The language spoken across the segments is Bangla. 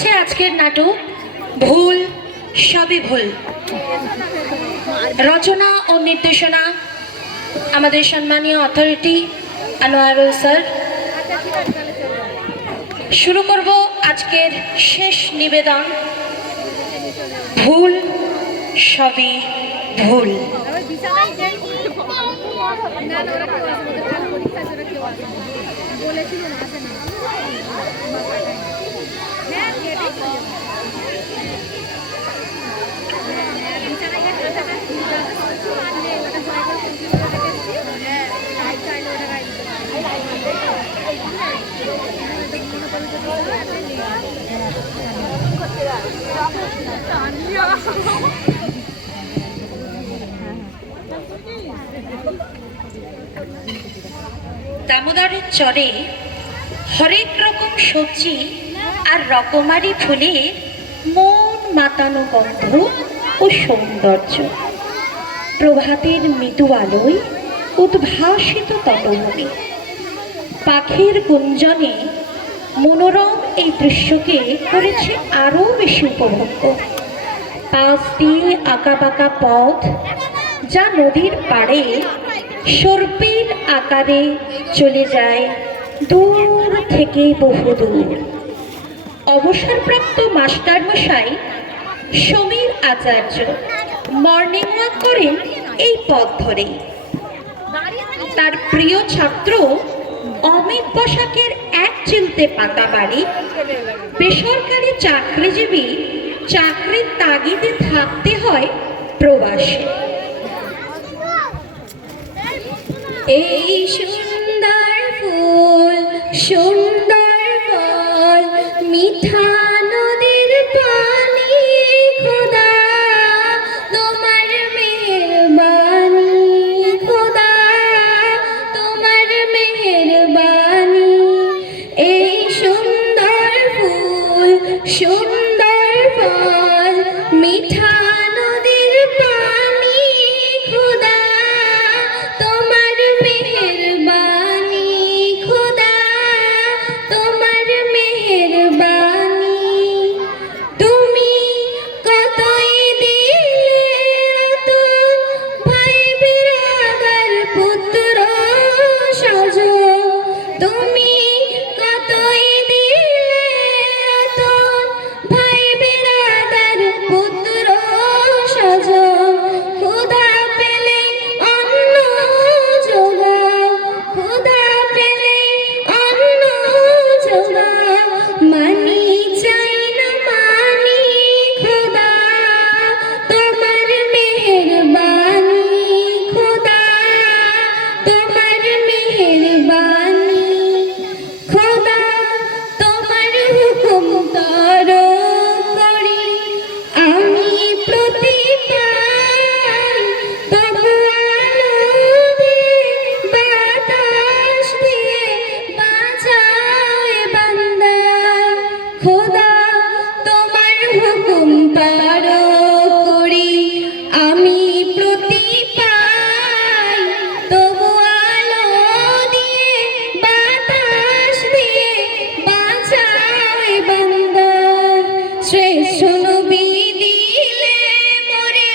হচ্ছে আজকের নাটক ভুল সবই ভুল। রচনা ও নির্দেশনা আমাদের সম্মানীয় অথরিটি আনোয়ারুল স্যার। শুরু করব আজকের শেষ নিবেদন, ভুল সবই ভুল। দামোদরের চরে হরেক রকম সবজি আর রকমারি ফুলের মন মাতানো গন্ধ ও সৌন্দর্য, প্রভাতের মৃদু আলোয় উদ্ভাসিত তটভূমি, পাখির গুঞ্জনে মনোরম এই দৃশ্যকে করেছে আরও বেশি উপভোগ্য। পাশ দিয়ে আঁকাবাঁকা পথ, যা নদীর পাড়ে সর্পের আকারে চলে যায় দূর থেকে বহুদূর। অবসরপ্রাপ্ত মাস্টারমশাই সমীর আচার্য মর্নিং ওয়াক করেন এই পথ ধরে। তার প্রিয় ছাত্র অমিত বসাকের এক চিলতে পাতা বাড়ি, বেসরকারি চাকরিজীবী, চাকরির তাগিদে থাকতে হয় প্রবাসে। এই সুন্দর ফুল, সুন্দর ফল, মিঠা নদীর পানি, খোদা তোমার মেহেরবানি, খোদা তোমার মেহেরবানি। এই সুন্দর ফুল, সুন্দর ফল, মিঠা নদীর পানি, খোদা তোমার মেহেরবানি, খোদা তোমার মেহেরবানি। তুমি কতই দিলে রতন, ভাই বিরাদার পুত্র স্বজন। তুমি কতই দিলে রতন, ভাই বিরাদার পুত্র স্বজন। ক্ষুধা পেলে অন্ন জোগাও, ক্ষুধা পেলে অন্ন জোগাও। মানি চাই না মানি, খোদা তোমার মেহেরবানি, খোদা তোমার মেহেরবানি। খোদা তোমার হুকুম তর করি আমি প্রতি পাই, তবু আলো দিয়ে বাতাস দিয়ে বাঁচায় বান্দায়। খোদা তোমার হুকুম তর করি আমি প্রতি পাই, তবু আলো দিয়ে বাতাস দিয়ে বাঁচায় বান্দায়। শ্রেষ্ঠ নবী দিলে মোরে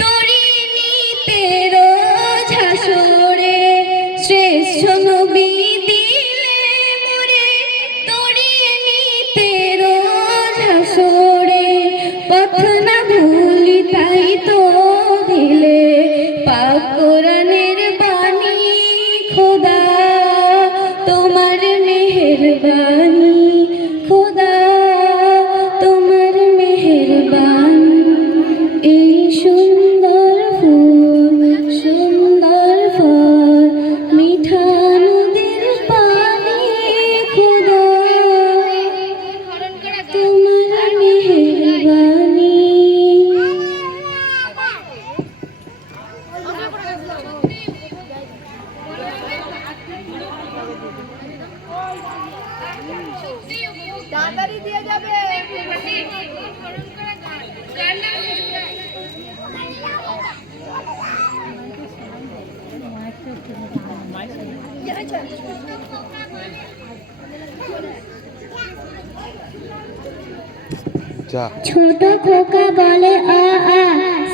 তরি নিতে রোজ হাসরে, শ্রেষ্ঠ নবী দিলে মোরে তরি নিতে রোজ হাসরে। পথ না ভুলি তাই তো দিলে পাক কোরআনের বাণী, খোদা তোমার মেহেরবানি, খোদা তোমার মেহেরবানি। এই সুন্দর ফুল, সুন্দর ফল, মিঠা নদীর পানি, খোদা তোমার মেহেরবানি। তাড়াতাড়ি দিয়ে যাবে। ছোট খোকা বলে আ আ,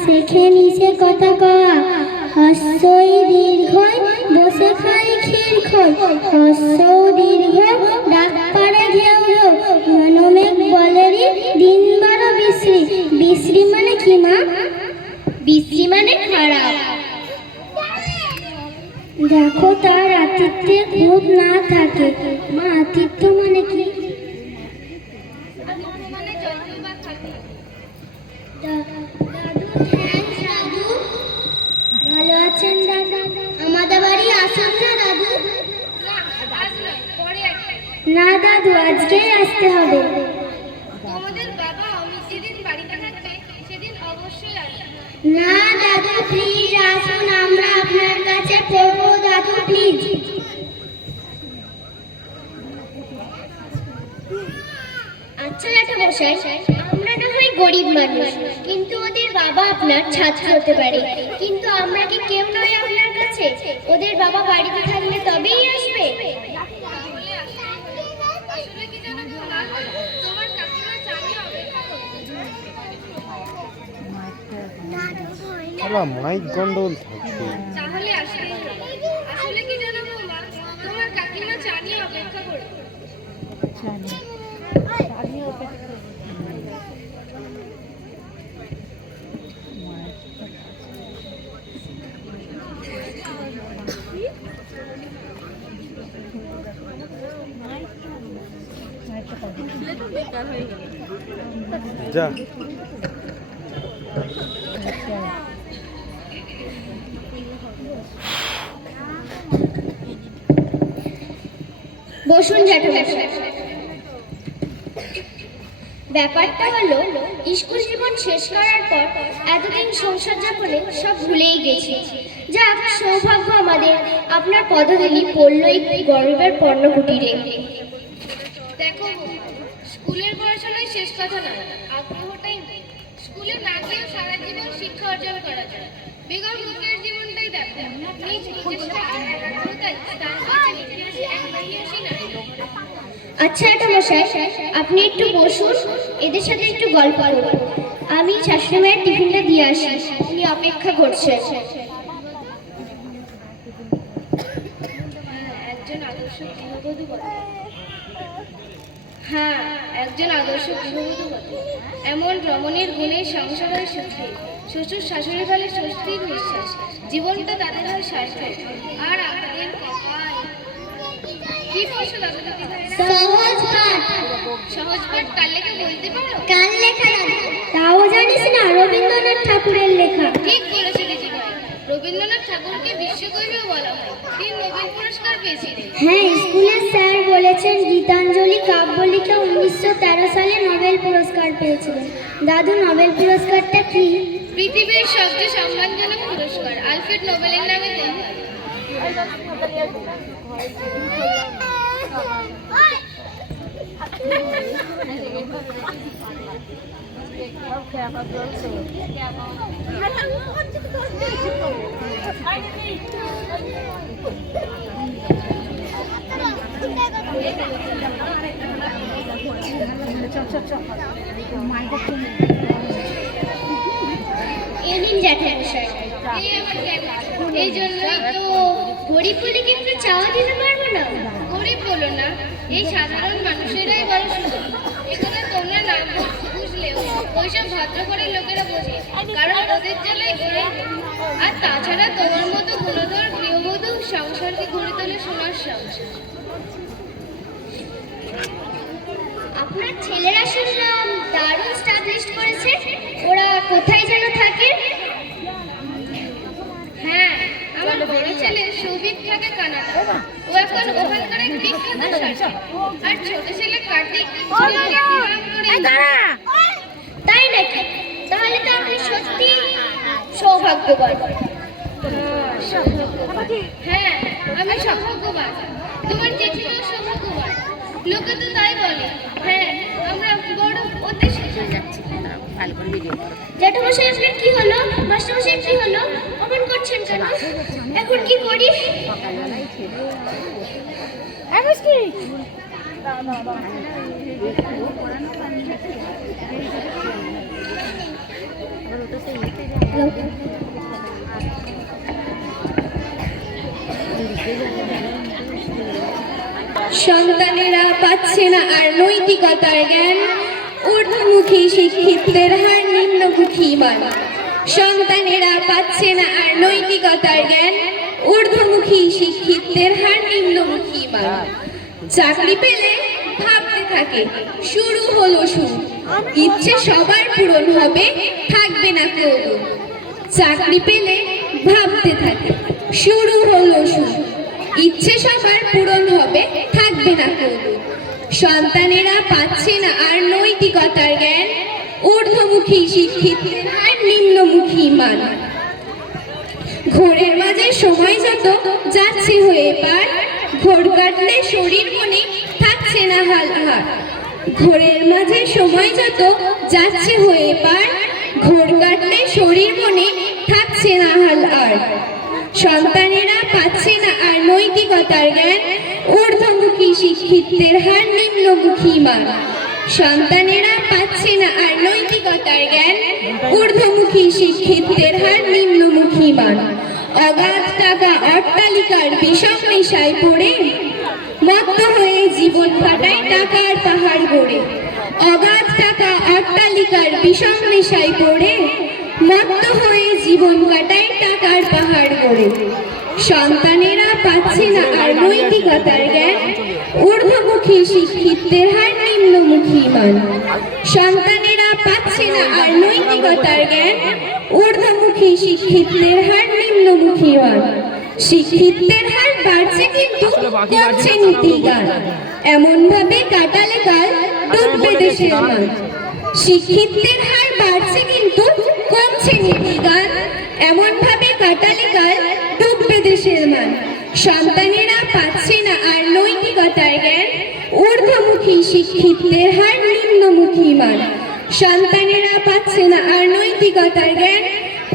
শেখে নিচে কথা কয়া, হস্যই দীর্ঘই বসে খাই ক্ষীর খই, হস্য দীর্ঘ ডাক পাড়ে ঘেউ ঘেউ, মনোমেঘ বলেরি দিন বারো বিশ্রী। বিশ্রী মানে কি মা? বিশ্রী মানে খারাপ। দেখো তার আতিথ্যে খুব না থাকে। মা আতিথ্য মানে কি? ভালো আছেন দাদা? আমাদের বাড়ি আসেন না দাদু? না দাদু, আজকেই আসতে হবে। তোমাদের বাবা অমিত যেদিন বাড়িতে থাকবে সেদিন অবশ্যই আসবে। না দাদু, প্লিজ আসুন, আমরা আপনার কাছে পড়বো দাদু, প্লিজ। আচ্ছা জ্যাঠামশাই, আমরা না হয় গরিব মানুষ, কিন্তু ওদের বাবা আপনার ছাত্র হতে পারে, কিন্তু আমরা কি কেউ নয় আপনার কাছে? ওদের বাবা বাড়িতে থাকলে তবেই আসবে। আসলে কি জানো বৌমা, তোমার কাকিমা চাকরি অপেক্ষা করছে। মাইক গন্ডল থাকবে। তাহলে আসলেই হবে। আসলে কি জানো বৌমা, তোমার কাকিমা চা নিয়ে অপেক্ষা করছে। যা বসুন জ্যাঠামশাই। ব্যাপারটা হলো, স্কুল জীবন শেষ করার পর এতদিন সংসার যাপনে সব ভুলেই গেছি। যাক, সৌভাগ্য আমাদের, আপনার পদধূলি পড়ল এই গরিবের পর্ণকুটিরে। দেখো স্কুলের পড়াশোনায় শেষ কথা না, আগ্রহটাই নেই। স্কুলে না গিয়েও সারা জীবন শিক্ষা অর্জন করা যায়। বেগম রোকেয়ার জীবনটাই দেখো, নিজ প্রচেষ্টায় একাগ্রতায় স্থান পেয়েছেন এক মহিয়সী নারী। আচ্ছা জ্যাঠামশাই, আপনি একটু বসুন, এদের সাথে একটু গল্প করব। আমি শাশুড়ি মায়ের টিফিনটা দিয়ে আসি, উনি অপেক্ষা করছেন। একজন আদর্শ গৃহবধূ বটে। হ্যাঁ, একজন আদর্শ গৃহবধূ বটে। এমন রমণীর গুণে সংসারের সুখে, শ্বশুর শাশুড়ি বলে স্বস্তির নিঃশ্বাস। জীবনটা তাদের হয় সার্থক। আর আমাদের কপাল। কি বলছো দাদা দিদি ভাইরা? সহজ পাঠ। সহজ পাঠ কার লেখা বলতে পারো? কার লেখা? তাও জানিস না? রবীন্দ্রনাথ ঠাকুরের লেখা। ঠিক বলেছে দিদি ভাই, রবীন্দ্রনাথ ঠাকুরকে বিশ্বকবিও বলা হয়। তিনি নোবেল পুরস্কার পেয়েছিলেন। হ্যাঁ, স্কুলের স্যার বলেছেন গীতাঞ্জলি কাব্য লিখে 1913 সালে নোবেল পুরস্কার পেয়েছিলেন। দাদু, নোবেল পুরস্কারটা কি? পৃথিবীর সবচেয়ে সম্মানজনক পুরস্কার, আলফ্রেড নোবেলের নামে দেওয়া হয়। এই নিন জ্যাঠামশাই। এই আবার কেন? এই জন্যই তো গরিব বলে কি একটু চাওয়া দিতে পারবো না? গরিব বলো না, এই সাধারণ মানুষেরাই বড় সুখী। এখানে তোমরা না বুঝলেও ওইসব ভদ্রঘরের লোকেরা বোঝে, কারণ ওদের জ্বালায় ঘরে। আর তাছাড়া তোমার মতো গুণধর গৃহবধূ সংসারকে গড়ে তোলে সোনার সংসার। আপনার ছেলেরা শুনলাম দারুণ স্টাবলিশড করেছে। ওরা কোথায় যেন থাকে? হ্যাঁ, আমার বড় ছেলে সৌভিক থাকে কানাডা। ও এখন ওখানকার এক বিখ্যাত শাসক। আর ছোট ছেলে কার্তিক ছেলেকে বিবাহ করে তাই নাকি? তাহলে তো আপনি সত্যি সৌভাগ্যবান। হ্যাঁ, আমি সৌভাগ্যবান। তোমার জেঠিমাও সৌভাগ্যবান। লোকে তো তাই বলে। হ্যাঁ, আমরা বড় অতি সুখী যাচ্ছি। জ্যাঠামশাই, আপনার কি হলো? মাস্টারমশাই কি হলো? অমন করছেন কেন? এখন কি করি? সন্তানেরা পাচ্ছে না আর নৈতিকতার জ্ঞান, ঊর্ধ্বমুখী শিক্ষিতদের হার নিম্নমুখী মান। সন্তানেরা পাচ্ছে না আর নৈতিকতার জ্ঞান, ঊর্ধ্বমুখী শিক্ষিতদের হার নিম্নমুখী মান। চাকরি পেলে ভাবতে থাকে শুরু হলো শুরু, ইচ্ছে সবার পূরণ হবে থাকবে না কেউ। চাকরি পেলে ভাবতে থাকে শুরু হলো শুরু, ইচ্ছে সবার পূরণ হবে থাকবে না কেউ। সন্তানেরা পাচ্ছে না আর নৈতিকতার জ্ঞান, ঊর্ধ্বমুখী শিক্ষিতদের আর নিম্নমুখী মান। ঘোরের মাঝে সময় যত যাচ্ছে হয়ে পার, ঘোর কাটলে শরীর মনে থাকছে না হাল হার। ঘোরের মাঝে সময় যত যাচ্ছে হয়ে পার, ঘোর কাটলে শরীর মনে থাকছে না হাল আর। সন্তানেরা পাচ্ছে না আর নৈতিকতার জ্ঞান, ঊর্ধ্বমুখী শিক্ষিতদের হার নিম্নমুখী মান। সন্তানেরা পাচ্ছে না আর নৈতিকতার জ্ঞান, ঊর্ধ্বমুখী শিক্ষিতদের হার নিম্নমুখী মান। অগাধ টাকা অট্টালিকার বিষম নেশায় পড়ে মত্ত হয়ে জীবন কাটায় টাকার পাহাড় গড়ে। অগাধ টাকা অট্টালিকার বিষম নেশায় পড়ে মত্ত হয়ে জীবন কাটায় টাকার পাহাড় গড়ে। সন্তানেরা পাচ্ছে না আর নৈতিকতার জ্ঞান, ঊর্ধ্বমুখী শিক্ষিতদের হার নিম্নমুখী মান। সন্তানেরা পাচ্ছে না আর নৈতিকতার জ্ঞান, ঊর্ধ্বমুখী শিক্ষিতদের হার নিম্নমুখী মান। শিক্ষিতদের হার বাড়ছে কিন্তু কমছে নীতিজ্ঞান, এমন ভাবে কাটালে কাল ডুববে দেশের মান। শিক্ষিতদের হার বাড়ছে কিন্তু কমছে নীতিজ্ঞান, এমন ভাবে কাটালে কাল ডুববে দেশের মান। সন্তানেরা পাচ্ছে না আর নৈতিকতার জ্ঞান, ঊর্ধ্বমুখী শিক্ষিতদের হার নিম্নমুখী মান। সন্তানেরা পাচ্ছে না আর নৈতিকতার জ্ঞান,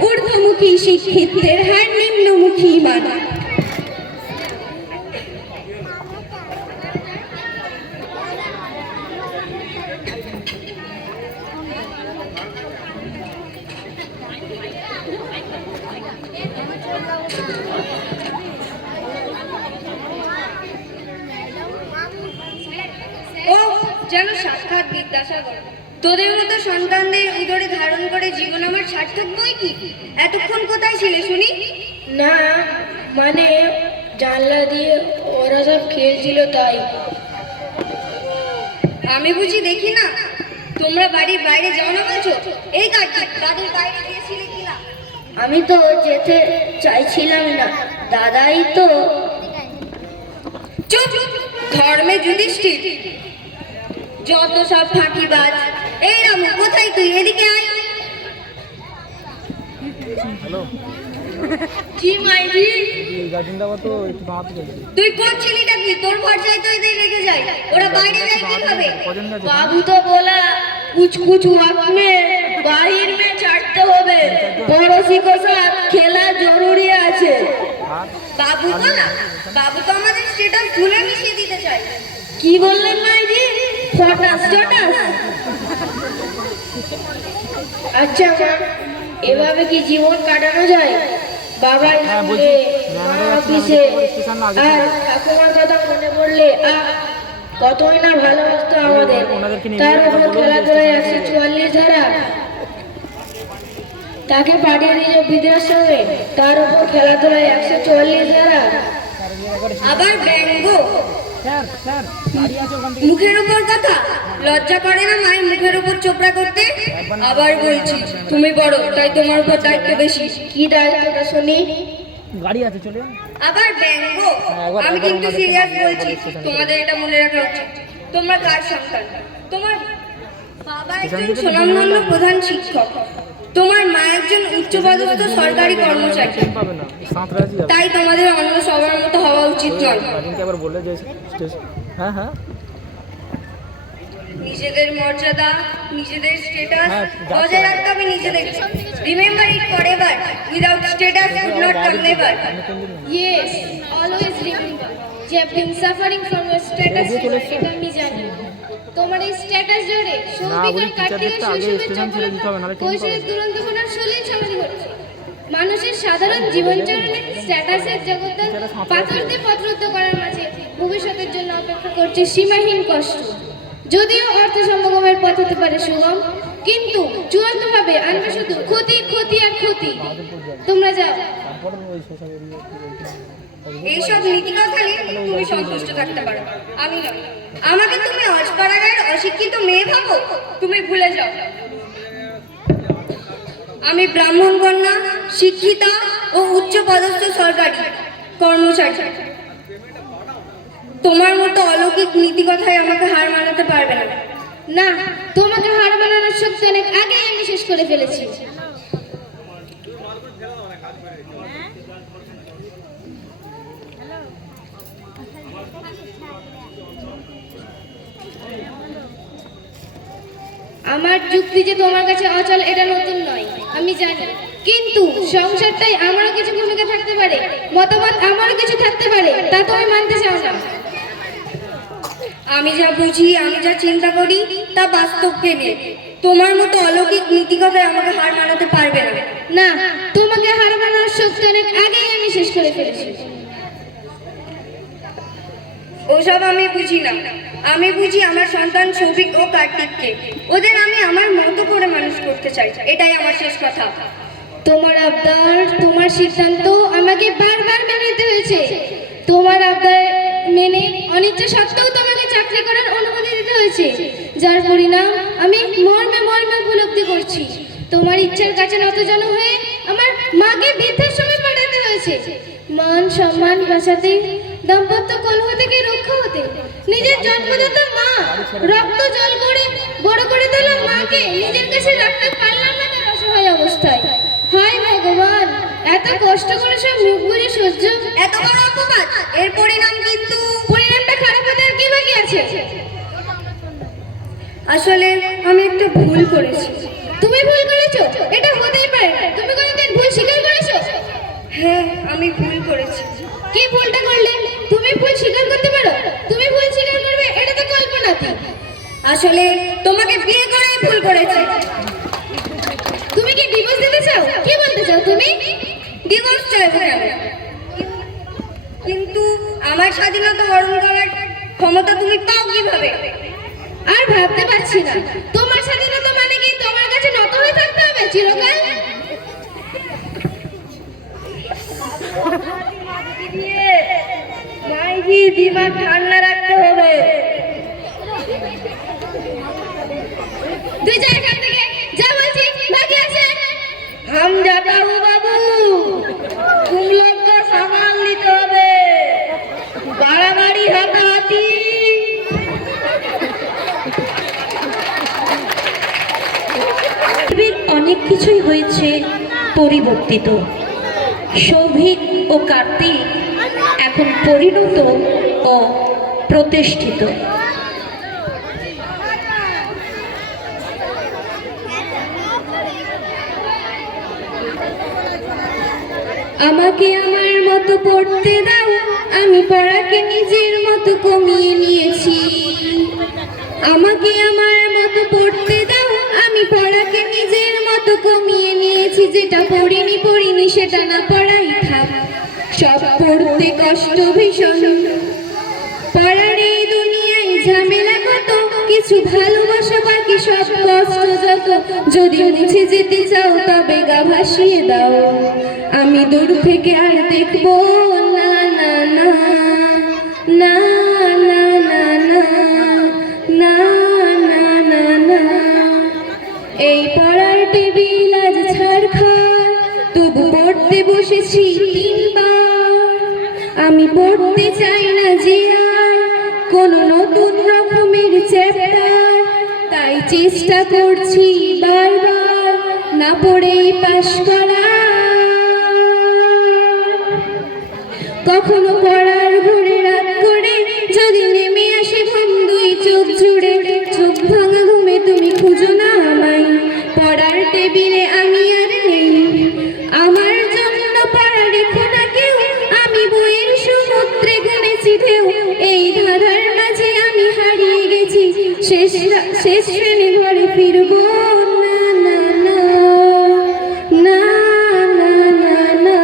ঊর্ধ্বমুখী শিক্ষিতদের হার নিম্নমুখী মান। ও যেন সাক্ষাৎ বিদ্যাসাগর। তোদের মতো সন্তানদের উদরে ধারণ করে জীবন আমার সার্থক বই কি? এতক্ষণ কোথায় ছিলে শুনি? না মানে জানলা দিয়ে ওরা সব খেলছিল তাই। আমি বুঝি দেখি না? তোমরা বাড়ির বাইরে যাও না বলছো? এই কার্তিক বাড়ির বাইরে গিয়েছিলে কিনা? আমি তো যেতে চাইছিলাম না, দাদাই তো। চুপ! ধর্মে যুধিষ্ঠির, যত সব ফাঁকিবাজ। এই রামু, কোথায় তুই? এদিকে আয়। হ্যালো, কি মাইরি? গার্ডেনটা তো একটু দাঁড়াতে চাইছি। তুই কোন ছেলেটা কি? তোর ভরসায় তো এদের রেখে যায়। ওরা বাইরে যায় কিভাবে? बाबू तो बोला कुछ कुछ वक्त में बाहर में छाटते होवे, पड़ोसी को साथ खेला जरूरी আছে। বাবু বলা? বাবু তো আমাদের স্টেটাস ভুলে মিশিয়ে দিতে চায়। কি বললেন মাইজি? ফটাস চটাস? আচ্ছা মা, এভাবে কি জীবন কাটানো যায়? বাবা স্কুলে, মা অফিসে, আর ঠাকুমার কথা মনে পড়লে কতই না ভালোবাসতো আমাদের। তার উপর খেলাধুলায় 144 ধারা, তাকে পাঠিয়ে দিল বৃদ্ধাশ্রমে, তার উপর খেলাধুলায় 144 ধারা। আবার ব্যঙ্গ, মুখের উপর কথা। লজ্জা করে না মায়ের মুখের উপর চোপড়া করতে? আবার বলছি, তুমি বড় তাই তোমার উপর দায়িত্ব বেশি। কি দায়িত্বটা শুনি? গাড়ি আছে, চলে আবার ব্যঙ্গ। আমি কিন্তু সিরিয়াস বলছি, তোমাদের এটা মনে রাখা উচিত। তোমরা কার সন্তান? তোমার বাবা একজন সুনামধন্য প্রধান শিক্ষক, তোমার মা একজন উচ্চপদস্থ সরকারি কর্মচারী। পাবে না, সাঁতরা আছে। তাই তোমাদের অন্য সবার মতো হওয়া উচিত নয়। গার্ডেনকে আবার বললে যে হ্যাঁ হ্যাঁ, নিজেদের মর্যাদা, নিজেদের স্ট্যাটাস বজায় রাখতে হবে নিজেদের। Remember it forever, without status could not come never. Yes, always remember. যে been suffering from your status, এটা আমি জানি। তোমার এই স্ট্যাটাস জুড়ে সৌভিক আর কার্তিকের শৈশবের চক্রান্ত, কৈশোরের দুরন্তপনার সলিল সমাধি ঘটেছে। মানুষের সাধারণ জীবনচরণে স্ট্যাটাসের জগদ্দল পাথর দিয়ে পথরুদ্ধ করার মাঝে ভবিষ্যতের জন্য অপেক্ষা করছে সীমাহীন কষ্ট। যদিও অর্থ সমাগমের পথ হতে পারে সুগম, কিন্তু চূড়ান্তভাবে আনবে শুধু ক্ষতি, ক্ষতি আর ক্ষতি। তোমরা যাও। এইসব নীতিকথা নিয়ে তুমি সন্তুষ্ট থাকতে পারো, আমি নয়। আমাকে তুমি অজপাড়াগাঁয়ের অশিক্ষিত মেয়ে ভাবো? তুমি ভুলে যাও, আমি ব্রাহ্মণ কন্যা, শিক্ষিতা ও উচ্চ পদস্থ সরকারি কর্মচারী। তোমার মতো অলৌকিক নীতিকথায় আমাকে হার মানাতে পারবে না। না, তোমাকে হার মানানোর শক্তি অনেক আগেই আমি শেষ করে ফেলেছি। আমার যুক্তি যে তোমার কাছে অচল এটা নতুন নয়, আমি জানি। কিন্তু সংসারটাই আমারও কিছু ভূমিকা থাকতে পারে, মতামত আমারও কিছু থাকতে পারে, তা তুমি মানতে চাও না। আমি যা বুঝি, আমি যা চিন্তা করি তা বাস্তবকে নিয়ে। তোমার মতো অলৌকিক নীতিকথায় আমাকে হার মানাতে পারবে না। না, তোমাকে হার মানানোর শক্তি অনেক আগেই আমি শেষ করে ফেলেছি। ওসব আমি বুঝি না। আমি বুঝি আমার সন্তান সৌভিক ও কার্তিককে। ওদের আমি আমার মতো করে মানুষ করতে চাই, এটাই আমার শেষ কথা। তোমার আবদার, তোমার সিদ্ধান্ত আমাকে বারবার মেনে নিতে হয়েছে। তোমার আবদার মেনে অনিচ্ছা সত্ত্বেও তোমাকে চাকরি করার অনুমতি দিতে হয়েছে, যার পরিণাম আমি মর্মে মর্মে উপলব্ধি করছি। তোমার ইচ্ছার কাছে নতজানু হয়ে আমার মাকে বৃদ্ধাশ্রমে পাঠাতে হয়েছে, মান সম্মান বাঁচাতে, দাম্পত্য কলহ থেকে রক্ষা হতে। নিজের জন্মদাতা মা রক্ত জল করে বড় করে তোলা মাকে নিজের কাছে রাখতে পারলাম না তার অসহায় অবস্থায়। হায় ভগবান, এত কষ্ট করে সব মুখ বুঝে সহ্য, এত বড় অপবাদ, এর পরিণাম কিন্তু পরিণামটা খারাপ হতে আর কি বাকি আছে? আসলে আমি একটা ভুল করেছি। তুমি ভুল করেছো? এটা হতেই পারে না। তুমি কোনোদিন ভুল স্বীকার করেছো? হ্যাঁ, আমি ভুল করেছি। কি ভুলটা করলে? তুমি ভুল স্বীকার করতে পারো? তুমি ভুল স্বীকার করবে এটা তো কল্পনাতে। আসলে তোমাকে বিয়ে করে ভুল করেছি। তুমি কি ডিভোর্স দিতে চাও? কি বলতে চাও তুমি? ডিভোর্স চাইবো কেন? কিন্তু আমার স্বাধীনতা হরণ করার ক্ষমতা তুমি পাও কিভাবে? আর ভাবতে পারছি না। তোমার স্বাধীনতা মানে কি তোমার কাছে নত হয়ে থাকতে হবে চিরকাল? মাইকি দিমাগ ঠান্ডা রাখতে হবে। তুই যা এখান থেকে, যা বলছি, বাকি আছে। हम जाता हूँ बाबू, तुम लोग को सामान लेते হবে। বাড়াবাড়ি হাতাহাতি। পৃথিবীর অনেক কিছুই হয়েছে পরিবর্তিত। সৌভিক ও কার্তিক এখন পরিণত ও প্রতিষ্ঠিত। আমাকে আমার মতো পড়তে দাও, আমি পড়াকে নিজের মতো কমিয়ে নিয়েছি। আমাকে আমার মতো পড়তে দাও, আমি পড়াকে নিজের মতো কমিয়ে নিয়েছি। যেটা পড়িনি সেটা না পড়াই থাক, সব পড়তে কষ্ট ভীষণ। পড়ার এই দুনিয়ায় ঝামেলা কত, কিছু ভালোবাসা বাকি সব কষ্ট যত। যদি মুছে যেতে চাও তবে গা ভাসিয়ে দাও, আমি দূর থেকে আর দেখবো না না না না না না না না না না না। এই পড়ার টেবিল আজ ছাড়খাড়, তবু পড়তে বসেছি 3 বার। আমি পড়তে চাই না যে আর কোনো নতুন রকমের চ্যাপ্টার, তাই চেষ্টা করছি বারবার না পড়েই পাশ করা। কখনো পড়ার ঘরে রাত করে যদি নেমে আসে ঘুম 2 চোখ জুড়ে, চোখ ভাঙা ঘুমে তুমি খুঁজো না আমায়। পড়ার টেবিলে আমি আর নেই, আমার জন্য পড়া রেখো না কেউ। আমি বইয়ের সমুদ্রে গুনেছি ঢেউ, শেষ শ্রেণী ঘরে ফিরবো না না না না না না না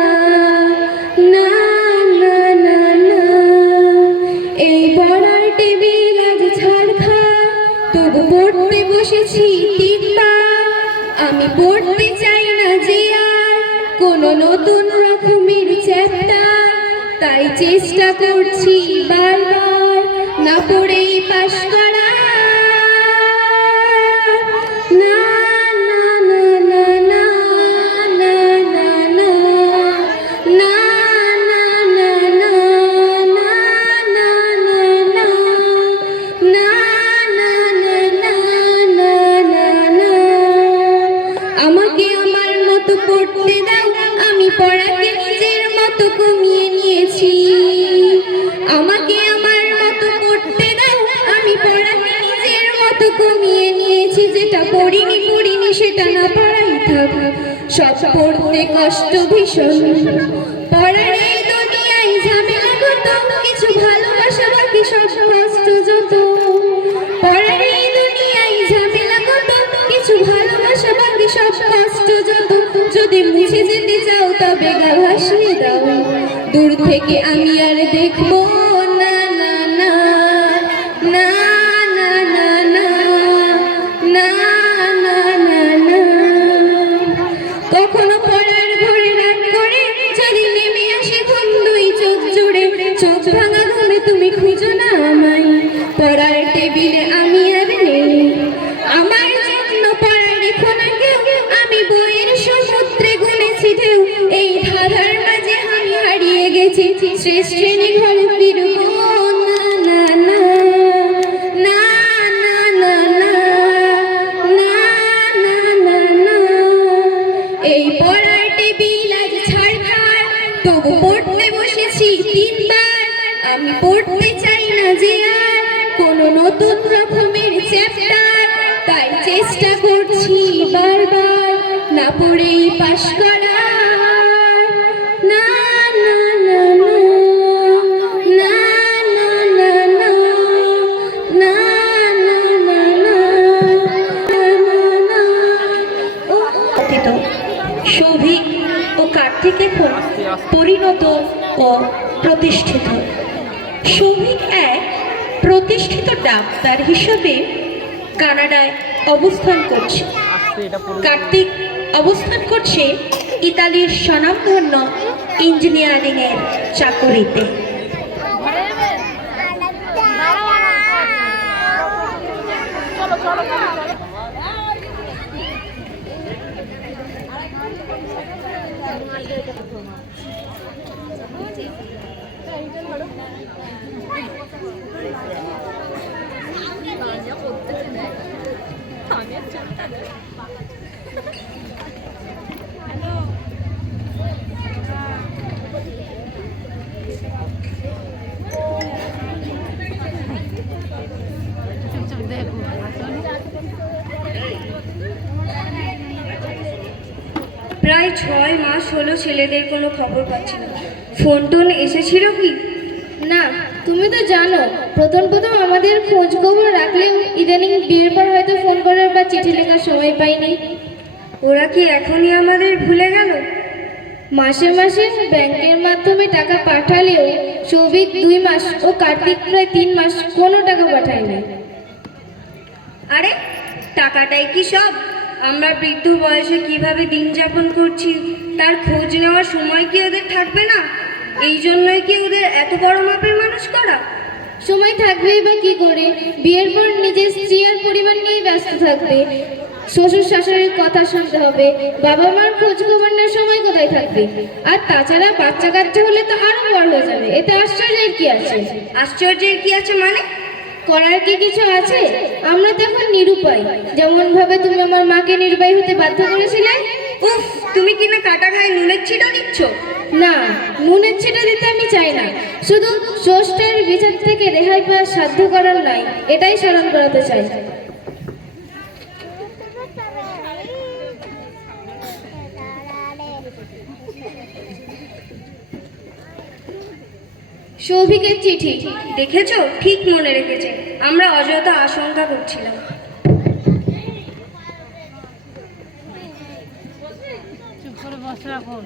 না না না না এই পড়ার টেবিল আজ ছাড় খা তবু পড়তে বসেছি তিনবার আমি পড়তে চাই না যে আর কোনো নতুন রকমের চ্যাপ্টার তাই চেষ্টা করছি বারবার না পড়েই পাশ করা না না না না না না না না না না না না না না না আমাকে আমার মতো পড়তে দাও আমি পড়াকে নিজের মতো কমিয়ে নিয়েছি আমাকে আমার মতো পড়তে দাও আমি পড়াকে নিজের মতো কমিয়ে নিয়েছি যেটা পড়িনি সেটা না পড়াই থাক সব পড়তে কষ্ট ভীষণ পড়ার এই দুনিয়ায় ঝামেলা কত কিছু ভালোবাসা বাকি সব কষ্ট যত পড়ার এই দুনিয়ায় ঝামেলা কত কিছু ভালোবাসা বাকি সব কষ্ট যত যদি মুছে যেতে চাও তবে গা ভাসিয়ে দাও দূর থেকে আমি আর দেখবো না না না না না না না না না না না কখনো পড়ার ঘরে রাত করে যদি নেমে আসে ঘুম দুই চোখ জুড়ে চোখ ভাঙা ঘুমে তুমি খুঁজো না আমায় পড়ার টেবিলে আমি আর নেই আমার জন্য পড়া রেখো না কেউ আমি বইয়ের সমুদ্রে গুনেছি ঢেউ এই ধারার মাঝে আমি হারিয়ে গেছি শেষ শ্রেণী ঘরে ফিরবো না না না না না না না না না না এই পড়ার টেবিল আজ ছাড়খাড় তবু পড়তে বসেছি তিনবার আমি পড়তে চাই না যে আর কোনো নতুন রকমের চ্যাপ্টার তাই চেষ্টা করছি বারবার না পড়েই পাশ করার না না না না না না না না না না না না কথিত সৌভিক ও কার্তিক এখন পরিণত ও প্রতিষ্ঠিত সৌভিক এক প্রতিষ্ঠিত ডাক্তার হিসেবে কানাডায় অবস্থান করছে আসতে এটা পড়ে কার্তিক অবস্থান করছে ইতালির স্বনামধন্য ইঞ্জিনিয়ারিং এর চাকুরিতে প্রায় 6 মাস হলো ছেলেদের কোনো খবর পাচ্ছি না ফোন টোন এসেছিল কি না তুমি তো জানো প্রথম আমাদের খোঁজ খবর রাখলেও ইদানিং বিয়ের পর হয়তো ফোন করার বা চিঠি লেখার সময় পাইনি ওরা কি এখনই আমাদের ভুলে গেল মাসে মাসে ব্যাংকের মাধ্যমে টাকা পাঠালেও সৌভিক 2 মাস ও কার্তিক প্রায় 3 মাস কোনো টাকা পাঠায়নি আরে টাকাটাই কি সব আমরা বৃদ্ধ বয়সে কিভাবে দিন যাপন করছি তার খোঁজ নেওয়ার সময় কি ওদের থাকবে না এই জন্যই কি ওদের এত বড় মাপের মানুষ করা সময় থাকবেই বা কি করে বিয়ের পর নিজের স্ত্রী আর পরিবার নিয়ে ব্যস্ত থাকবে শ্বশুর শাশুড়ির কথা শুনতে হবে বাবা মার খোঁজ খবর নেওয়ার সময় কোথায় থাকবে আর তাছাড়া বাচ্চা কাচ্চা হলে তো আরো বড় হয়ে যাবে এতে আশ্চর্যের কি আছে আশ্চর্যের কি আছে মানে করার কি কিছু আছে আমরা তো এখন নিরুপায় যেমন ভাবে তুমি আমার মাকে নির্বাহী হতে বাধ্য করেছিলে উফ তুমি কি না কাটা খায় নুনের ছিটা দিচ্ছ না নুনের ছিটা দিতে আমি চাই না শুধু ষষ্ঠের বিচার থেকে রেহাই পাওয়ার সাধ্য করার নাই এটাই স্মরণ করাতে চাই সৌভিকের চিঠি। দেখেছো, ঠিক মনে রেখেছে। আমরা অযথা আশঙ্কা করছিলাম। চুপ করে বসে রাখুন,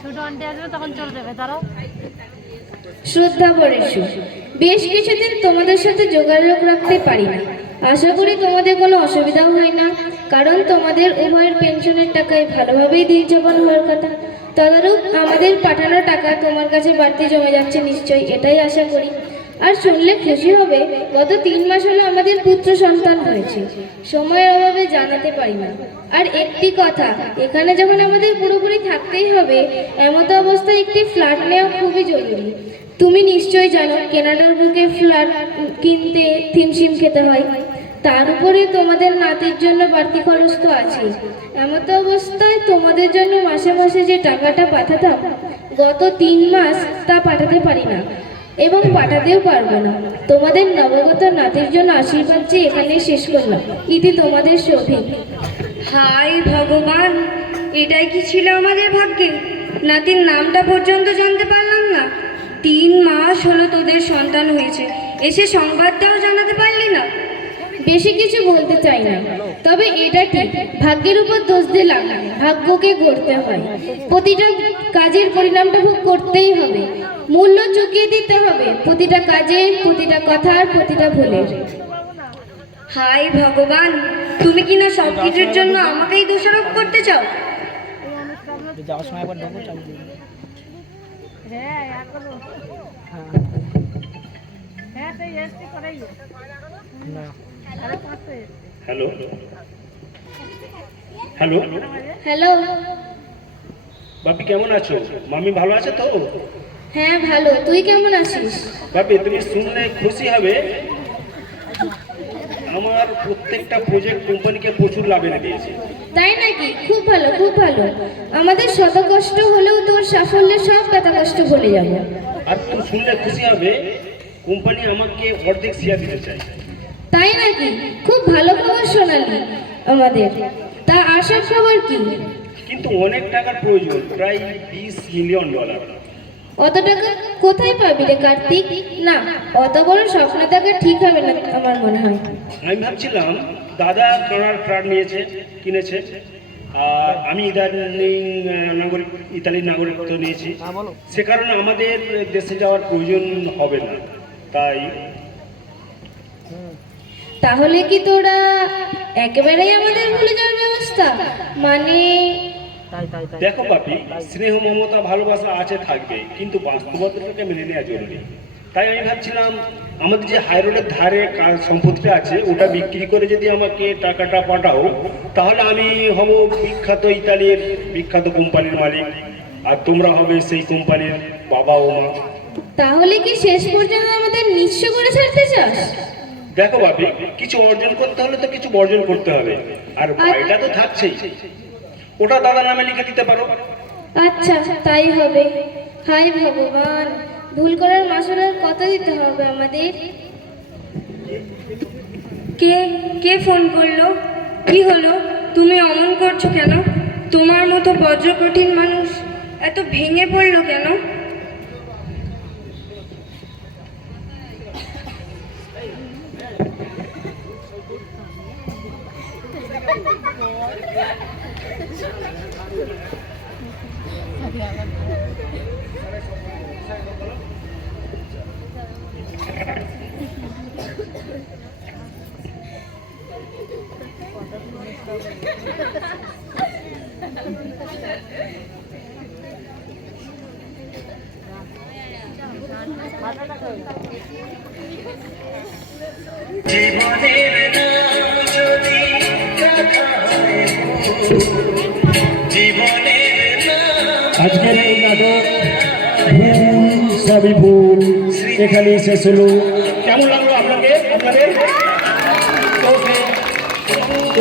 ছোট আন্টি আসবে তখন চলে যাবে, দাঁড়াও। শ্রদ্ধা পরেশু, বেশ কিছুদিন তোমাদের সাথে যোগাযোগ রাখতে পারি না। আশা করি তোমাদের কোনো অসুবিধাও হয় না, কারণ তোমাদের উভয়ের পেনশনের টাকায় ভালোভাবেই দিন যাপন হওয়ার কথা। তদারূপ আমাদের পাঠানো টাকা তোমার কাছে বাড়তি জমে যাচ্ছে নিশ্চয়ই, এটাই আশা করি। আর শুনলে খুশি হবে, গত 3 মাস হলো আমাদের পুত্র সন্তান হয়েছে। সময়ের অভাবে জানাতে পারি না। আর একটি কথা, এখানে যখন আমাদের পুরোপুরি থাকতেই হবে, এমতো অবস্থায় একটি ফ্ল্যাট নেওয়া খুবই জরুরি। তুমি নিশ্চয়ই জানো, কেনাডার বুকে ফ্ল্যাট কিনতে থিমসিম খেতে হয়। তার উপরে তোমাদের নাতির জন্য বাড়তি খরচ তো আছেই। এমতো অবস্থায় তোমাদের জন্য মাসে মাসে যে টাকাটা পাঠাতাম, গত 3 মাস তা পাঠাতে পারি না এবং পাঠাতেও পারবো না। তোমাদের নবগত নাতির জন্য আশীর্বাদ চেয়ে এখানেই শেষ করলাম। ইতি তোমাদের সৌভিক। হাই ভগবান, এটাই কি ছিল আমাদের ভাগ্যে? নাতির নামটা পর্যন্ত জানতে পারলাম না। 3 মাস হলো তোদের সন্তান হয়েছে, এসে সংবাদটাও জানাতে পারলি না। বেশি কিছু বলতে চাই না, তবে এটা ঠিক, ভাগ্যের উপর দোষ দিয়ে লাভ নেই। ভাগ্যকে গড়তে হয়, প্রতিটা কাজের পরিণামটা ভোগ করতেই হবে, মূল্য চুকিয়ে দিতে হবে প্রতিটা কাজের, প্রতিটা কথার, প্রতিটা ভুলের। হাই ভগবান, তুমি কিনা সব কিছুর জন্য আমাকেই দোষারোপ করতে চাও? যাওয়ার সময় একবার ঢোকো, চাবি দিয়ে দেবো। হ্যাঁ এখনো, হ্যাঁ হ্যাঁ সেই এসটি করেই না, আরে পাশে। হ্যালো হ্যালো হ্যালো, বাপি, কেমন আছো? মামি ভালো আছে তো? হ্যাঁ ভালো, তুই কেমন আছিস? বাপি, তুমি শুনলে খুশি হবে, আমার প্রত্যেকটা প্রজেক্ট কোম্পানিকে প্রচুর লাভ এনে দিয়েছে। তাই নাকি? খুব ভালো, খুব ভালো। আমাদের শত কষ্ট হলেও তোর সাফল্যের সব ব্যথা কষ্ট ভুলে যাব। আর তুমি শুনলে খুশি হবে, কোম্পানি আমাকে অর্ধেক শেয়ার দিতে চায়। তাই নাকি? খুব ভালো খবর শোনালি আমাদের। তা আসার খবর কি? কিন্তু অনেক টাকার প্রয়োজন, প্রায় $20 মিলিয়ন। অত টাকা কোথায় পাবি রে কার্তিক? না, অত বড় স্বপ্ন দেখা ঠিক হবে না আমার মনে হয়। আমি ভাবছিলাম, দাদা কানাডার ফ্ল্যাট কিনেছে, আর আমি ইতালির নাগরিকত্ব নিয়েছি। হ্যাঁ বলো। সে কারণে আমাদের দেশে যাওয়ার প্রয়োজন হবে না। তাই তাহলে কি তোরা একেবারেই আমাদের ভুলে যাওয়ার ব্যবস্থা? মানে তাই তাই তাই দেখো বাপি, স্নেহ, মমতা, ভালোবাসা আছে, থাকবে, কিন্তু বাস্তবতাটাকে মেনে নেওয়া জরুরি। তাই আমি ভাবছিলাম, আমাদের যে হাই রোডের ধারে সম্পত্তিটা আছে, ওটা বিক্রি করে যদি আমাকে টাকাটা পাঠাও, তাহলে আমি হব বিখ্যাত ইতালির বিখ্যাত কোম্পানির মালিক, আর তোমরা হবে সেই কোম্পানির বাবা ও মা। তাহলে কি শেষ পর্যন্ত আমাদের নিঃস্ব করে ছাড়তে চাস? দেখো বাপি, কিছু অর্জন করতে হলে তো কিছু বর্জন করতে হবে, আর বাড়িটা তো থাকছেই, ওটা দাদার নামে লিখে দিতে পারো। আচ্ছা, তাই হবে। হায় ভগবান, ভুল করার মাসুল কত দিতে হবে আমাদের? কে কে ফোন করলো? কি হলো? তুমি অমন করছো কেন? তোমার মতো বজ্র কঠিন মানুষ এত ভেঙে পড়লো কেন? আজকের এই নাটক ভুল সবই ভুল এখানেই শেষ হলো। কেমন লাগলো আপনাদের?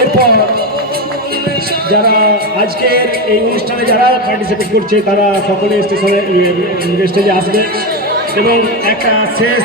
এরপর যারা আজকের এই অনুষ্ঠানে যারা পার্টিসিপেট করছে, তারা সকলে স্টেজে আসবে এবং একটা শেষ